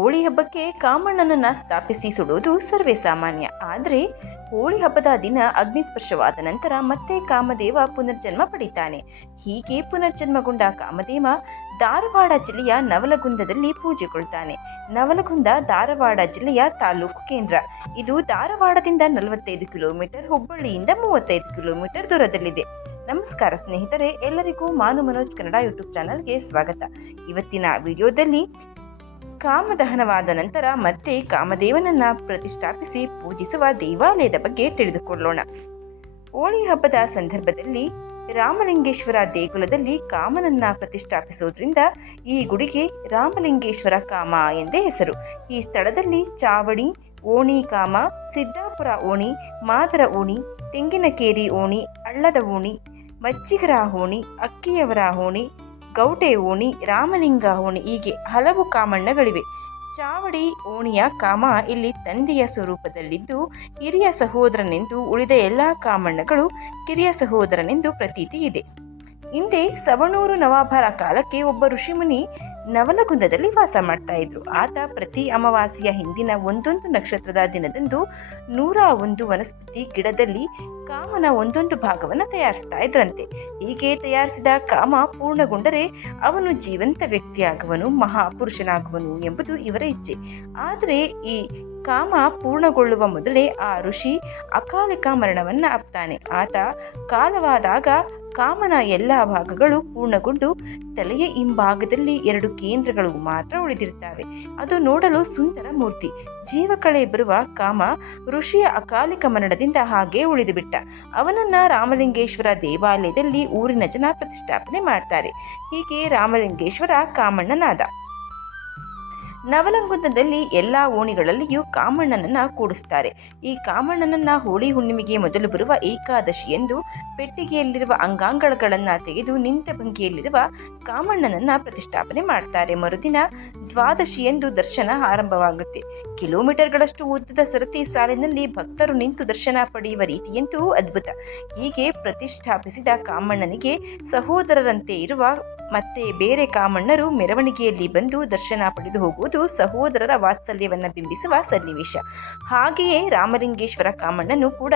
ಹೋಳಿ ಹಬ್ಬಕ್ಕೆ ಕಾಮಣ್ಣನನ್ನು ಸ್ಥಾಪಿಸಿ ಸುಡುವುದು ಸರ್ವೇ ಸಾಮಾನ್ಯ. ಆದರೆ ಹೋಳಿ ಹಬ್ಬದ ದಿನ ಅಗ್ನಿಸ್ಪರ್ಶವಾದ ನಂತರ ಮತ್ತೆ ಕಾಮದೇವ ಪುನರ್ಜನ್ಮ ಪಡಿತಾನೆ. ಹೀಗೆ ಪುನರ್ಜನ್ಮಗೊಂಡ ಕಾಮದೇವ ಧಾರವಾಡ ಜಿಲ್ಲೆಯ ನವಲಗುಂದದಲ್ಲಿ ಪೂಜೆಗೊಳ್ತಾನೆ. ನವಲಗುಂದ ಧಾರವಾಡ ಜಿಲ್ಲೆಯ ತಾಲೂಕು ಕೇಂದ್ರ. ಇದು ಧಾರವಾಡದಿಂದ 45 ಕಿಲೋಮೀಟರ್, ಹುಬ್ಬಳ್ಳಿಯಿಂದ 35 ಕಿಲೋಮೀಟರ್ ದೂರದಲ್ಲಿದೆ. ನಮಸ್ಕಾರ ಸ್ನೇಹಿತರೆ, ಎಲ್ಲರಿಗೂ ಮಾನು ಮನೋಜ್ ಕನ್ನಡ ಯೂಟ್ಯೂಬ್ ಚಾನಲ್ಗೆ ಸ್ವಾಗತ. ಇವತ್ತಿನ ವಿಡಿಯೋದಲ್ಲಿ ಕಾಮದಹನವಾದ ನಂತರ ಮತ್ತೆ ಕಾಮದೇವನನ್ನ ಪ್ರತಿಷ್ಠಾಪಿಸಿ ಪೂಜಿಸುವ ದೇವಾಲಯದ ಬಗ್ಗೆ ತಿಳಿದುಕೊಳ್ಳೋಣ. ಹೋಳಿ ಹಬ್ಬದ ಸಂದರ್ಭದಲ್ಲಿ ರಾಮಲಿಂಗೇಶ್ವರ ದೇಗುಲದಲ್ಲಿ ಕಾಮನನ್ನ ಪ್ರತಿಷ್ಠಾಪಿಸುವುದರಿಂದ ಈ ಗುಡಿಗೆ ರಾಮಲಿಂಗೇಶ್ವರ ಕಾಮ ಎಂದೇ ಹೆಸರು. ಈ ಸ್ಥಳದಲ್ಲಿ ಚಾವಡಿ, ಓಣಿ ಕಾಮ, ಸಿದ್ದಾಪುರ ಓಣಿ, ಮಾದರ ಓಣಿ, ತೆಂಗಿನಕೇರಿ ಓಣಿ, ಹಳ್ಳದ ಓಣಿ, ಮಜ್ಜಿಗರ ಓಣಿ, ಅಕ್ಕಿಯವರ ಓಣಿ, ಗೌಟೆ ಓಣಿ, ರಾಮಲಿಂಗ ಓಣಿ ಹೀಗೆ ಹಲವು ಕಾಮಣ್ಣಗಳಿವೆ. ಚಾವಡಿ ಓಣಿಯ ಕಾಮ ಇಲ್ಲಿ ತಂದೆಯ ಸ್ವರೂಪದಲ್ಲಿದ್ದು ಹಿರಿಯ ಸಹೋದರನೆಂದು, ಉಳಿದ ಎಲ್ಲ ಕಾಮಣ್ಣಗಳು ಕಿರಿಯ ಸಹೋದರನೆಂದು ಪ್ರತೀತಿ ಇದೆ. ಹಿಂದೆ ಸವಣೂರು ನವಾಬರ ಕಾಲಕ್ಕೆ ಒಬ್ಬ ಋಷಿಮುನಿ ನವಲಗುಂದದಲ್ಲಿ ವಾಸ ಮಾಡ್ತಾ ಇದ್ರು. ಆತ ಪ್ರತಿ ಅಮಾವಾಸ್ಯೆಯ ಹಿಂದಿನ ಒಂದೊಂದು ನಕ್ಷತ್ರದ ದಿನದಂದು 101 ವನಸ್ಪತಿ ಗಿಡದಲ್ಲಿ ಕಾಮನ ಒಂದೊಂದು ಭಾಗವನ್ನು ತಯಾರಿಸ್ತಾ ಇದ್ರಂತೆ. ಹೀಗೆ ತಯಾರಿಸಿದ ಕಾಮ ಪೂರ್ಣಗೊಂಡರೆ ಅವನು ಜೀವಂತ ವ್ಯಕ್ತಿಯಾಗುವನು, ಮಹಾಪುರುಷನಾಗುವನು ಎಂಬುದು ಇವರ ಇಚ್ಛೆ. ಆದರೆ ಈ ಕಾಮ ಪೂರ್ಣಗೊಳ್ಳುವ ಮೊದಲೇ ಆ ಋಷಿ ಅಕಾಲಿಕ ಮರಣವನ್ನು ಅಪ್ತಾನೆ. ಆತ ಕಾಲವಾದಾಗ ಕಾಮನ ಎಲ್ಲ ಭಾಗಗಳು ಪೂರ್ಣಗೊಂಡು ತಲೆಯ ಹಿಂಭಾಗದಲ್ಲಿ 2 ಕೇಂದ್ರಗಳು ಮಾತ್ರ ಉಳಿದಿರುತ್ತವೆ. ಅದು ನೋಡಲು ಸುಂದರ ಮೂರ್ತಿ. ಜೀವಕಳೆ ಬರುವ ಕಾಮ ಋಷಿಯ ಅಕಾಲಿಕ ಮರಣದಿಂದ ಹಾಗೆ ಉಳಿದು ಬಿಟ್ಟ. ಅವನನ್ನ ರಾಮಲಿಂಗೇಶ್ವರ ದೇವಾಲಯದಲ್ಲಿ ಊರಿನ ಜನ ಪ್ರತಿಷ್ಠಾಪನೆ ಮಾಡ್ತಾರೆ. ಹೀಗೆ ರಾಮಲಿಂಗೇಶ್ವರ ಕಾಮಣ್ಣನಾದ. ನವಲಗುಂದದಲ್ಲಿ ಎಲ್ಲ ಓಣಿಗಳಲ್ಲಿಯೂ ಕಾಮಣ್ಣನನ್ನ ಕೂಡಿಸ್ತಾರೆ. ಈ ಕಾಮಣ್ಣನನ್ನ ಹೋಳಿ ಹುಣ್ಣಿಮೆಗೆ ಮೊದಲು ಬರುವ ಏಕಾದಶಿ ಎಂದು ಪೆಟ್ಟಿಗೆಯಲ್ಲಿರುವ ಅಂಗಾಂಗಗಳನ್ನು ತೆಗೆದು ನಿಂತ ಭಂಗಿಯಲ್ಲಿರುವ ಕಾಮಣ್ಣನನ್ನ ಪ್ರತಿಷ್ಠಾಪನೆ ಮಾಡ್ತಾರೆ. ಮರುದಿನ ದ್ವಾದಶಿ ಎಂದು ದರ್ಶನ ಆರಂಭವಾಗುತ್ತೆ. ಕಿಲೋಮೀಟರ್ಗಳಷ್ಟು ಉದ್ದದ ಸರತಿ ಸಾಲಿನಲ್ಲಿ ಭಕ್ತರು ನಿಂತು ದರ್ಶನ ಪಡೆಯುವ ರೀತಿಯಂತೂ ಅದ್ಭುತ. ಹೀಗೆ ಪ್ರತಿಷ್ಠಾಪಿಸಿದ ಕಾಮಣ್ಣನಿಗೆ ಸಹೋದರರಂತೆ ಇರುವ ಮತ್ತೆ ಬೇರೆ ಕಾಮಣ್ಣರು ಮೆರವಣಿಗೆಯಲ್ಲಿ ಬಂದು ದರ್ಶನ ಪಡೆದು ಹೋಗುವುದು ಸಹೋದರರ ವಾತ್ಸಲ್ಯವನ್ನು ಬಿಂಬಿಸುವ ಸನ್ನಿವೇಶ. ಹಾಗೆಯೇ ರಾಮಲಿಂಗೇಶ್ವರ ಕಾಮಣ್ಣನು ಕೂಡ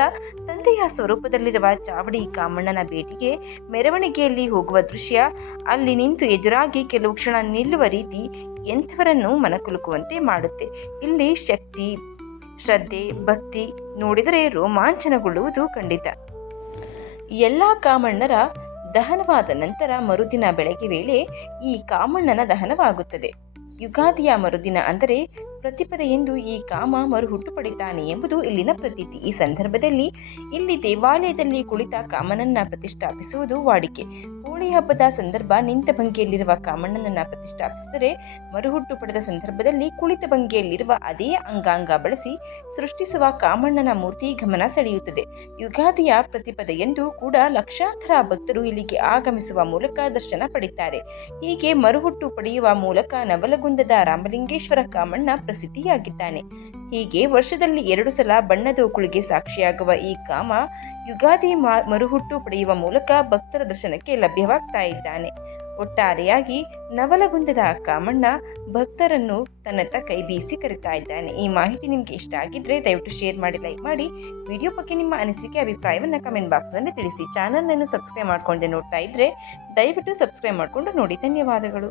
ತಂದೆಯ ಸ್ವರೂಪದಲ್ಲಿರುವ ಚಾವಡಿ ಕಾಮಣ್ಣನ ಭೇಟಿಗೆ ಮೆರವಣಿಗೆಯಲ್ಲಿ ಹೋಗುವ ದೃಶ್ಯ, ಅಲ್ಲಿ ನಿಂತು ಎದುರಾಗಿ ಕೆಲವು ಕ್ಷಣ ನಿಲ್ಲುವ ರೀತಿ ಎಂಥವರನ್ನು ಮನಕುಲುಕುವಂತೆ ಮಾಡುತ್ತೆ. ಇಲ್ಲಿ ಶಕ್ತಿ, ಶ್ರದ್ಧೆ, ಭಕ್ತಿ ನೋಡಿದರೆ ರೋಮಾಂಚನಗೊಳ್ಳುವುದು ಖಂಡಿತ. ಎಲ್ಲ ಕಾಮಣ್ಣರ ದಹನವಾದ ನಂತರ ಮರುದಿನ ಬೆಳಗ್ಗೆ ವೇಳೆ ಈ ಕಾಮಣ್ಣನ ದಹನವಾಗುತ್ತದೆ. ಯುಗಾದಿಯ ಮರುದಿನ ಅಂದರೆ ಪ್ರತಿಪದೆಯೆಂದು ಈ ಕಾಮ ಮರುಹುಟ್ಟು ಪಡಿತಾನೆ ಎಂಬುದು ಇಲ್ಲಿನ ಪ್ರತೀತಿ. ಈ ಸಂದರ್ಭದಲ್ಲಿ ಇಲ್ಲಿ ದೇವಾಲಯದಲ್ಲಿ ಕುಳಿತ ಕಾಮನನ್ನ ಪ್ರತಿಷ್ಠಾಪಿಸುವುದು ವಾಡಿಕೆ. ಹೋಳಿ ಹಬ್ಬದ ಸಂದರ್ಭ ನಿಂತ ಭಂಗಿಯಲ್ಲಿರುವ ಕಾಮಣ್ಣನನ್ನ ಪ್ರತಿಷ್ಠಾಪಿಸಿದರೆ ಮರುಹುಟ್ಟು ಪಡೆದ ಸಂದರ್ಭದಲ್ಲಿ ಕುಳಿತ ಭಂಗಿಯಲ್ಲಿರುವ ಅದೇ ಅಂಗಾಂಗ ಬಳಸಿ ಸೃಷ್ಟಿಸುವ ಕಾಮಣ್ಣನ ಮೂರ್ತಿ ಗಮನ ಸೆಳೆಯುತ್ತದೆ. ಯುಗಾದಿಯ ಪ್ರತಿಪದೆಯೆಂದು ಕೂಡ ಲಕ್ಷಾಂತರ ಭಕ್ತರು ಇಲ್ಲಿಗೆ ಆಗಮಿಸುವ ಮೂಲಕ ದರ್ಶನ ಪಡೆಯುತ್ತಾರೆ. ಹೀಗೆ ಮರುಹುಟ್ಟು ಪಡೆಯುವ ಮೂಲಕ ನವಲಗುಂದದ ರಾಮಲಿಂಗೇಶ್ವರ ಕಾಮಣ್ಣ ಪ್ರಸಿದ್ಧಿಯಾಗಿದ್ದಾನೆ. ಹೀಗೆ ವರ್ಷದಲ್ಲಿ 2 ಸಲ ಬಣ್ಣದ ಉಕುಳಿಗೆ ಸಾಕ್ಷಿಯಾಗುವ ಈ ಕಾಮ ಯುಗಾದಿ ಮರುಹುಟ್ಟು ಪಡೆಯುವ ಮೂಲಕ ಭಕ್ತರ ದರ್ಶನಕ್ಕೆ ಲಭ್ಯವಾಗ್ತಾ ಇದ್ದಾನೆ. ಒಟ್ಟಾರೆಯಾಗಿ ನವಲಗುಂದದ ಕಾಮಣ್ಣ ಭಕ್ತರನ್ನು ತನ್ನತ್ತ ಕೈ ಬೀಸಿ ಕರೀತಾ ಇದ್ದಾನೆ. ಈ ಮಾಹಿತಿ ನಿಮಗೆ ಇಷ್ಟ ಆಗಿದ್ರೆ ದಯವಿಟ್ಟು ಶೇರ್ ಮಾಡಿ, ಲೈಕ್ ಮಾಡಿ. ವಿಡಿಯೋ ಬಗ್ಗೆ ನಿಮ್ಮ ಅನಿಸಿಕೆ, ಅಭಿಪ್ರಾಯವನ್ನು ಕಮೆಂಟ್ ಬಾಕ್ಸ್ನಲ್ಲಿ ತಿಳಿಸಿ. ಚಾನಲ್ನನ್ನು ಸಬ್ಸ್ಕ್ರೈಬ್ ಮಾಡ್ಕೊಂಡೆ ನೋಡ್ತಾ ಇದ್ರೆ ದಯವಿಟ್ಟು ಸಬ್ಸ್ಕ್ರೈಬ್ ಮಾಡಿಕೊಂಡು ನೋಡಿ. ಧನ್ಯವಾದಗಳು.